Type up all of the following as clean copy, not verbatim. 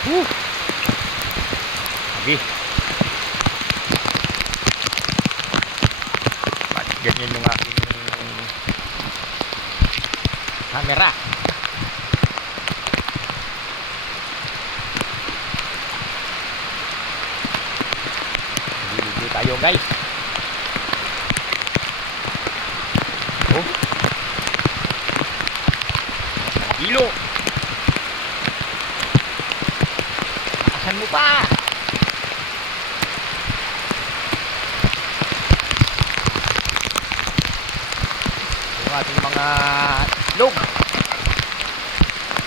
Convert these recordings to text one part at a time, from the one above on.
Lagi. Bakit ganyan yung aking camera? Ligo tayo guys. Oh. Ilo. Asan mo pa? Yung ating mga itlog.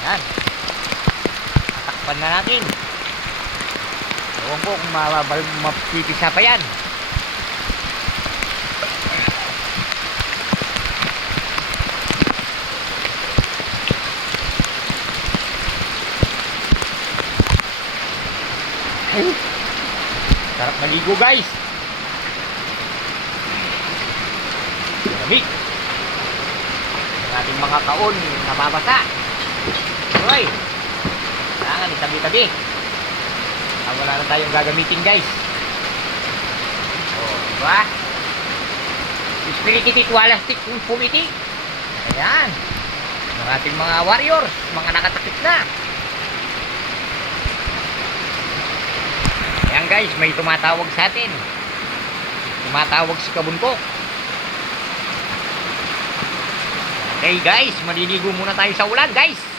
Yan. Tatakpan na natin. Ewan ko kung mapipisa pa yan. Ay, sarap maligo guys. Lamig. Ang ating mga kaon nababasa. Hoy. Kailangan itabi-tabi. Wala na tayong gagamitin guys. Oh, diba? Spiritit walastik kung pumiti. Ayan. Ang ating mga warriors, mga nakatakip na. Ayan guys, may tumatawag sa atin. Tumatawag si Kabunko. Okay guys, maliligo muna tayo sa ulan guys.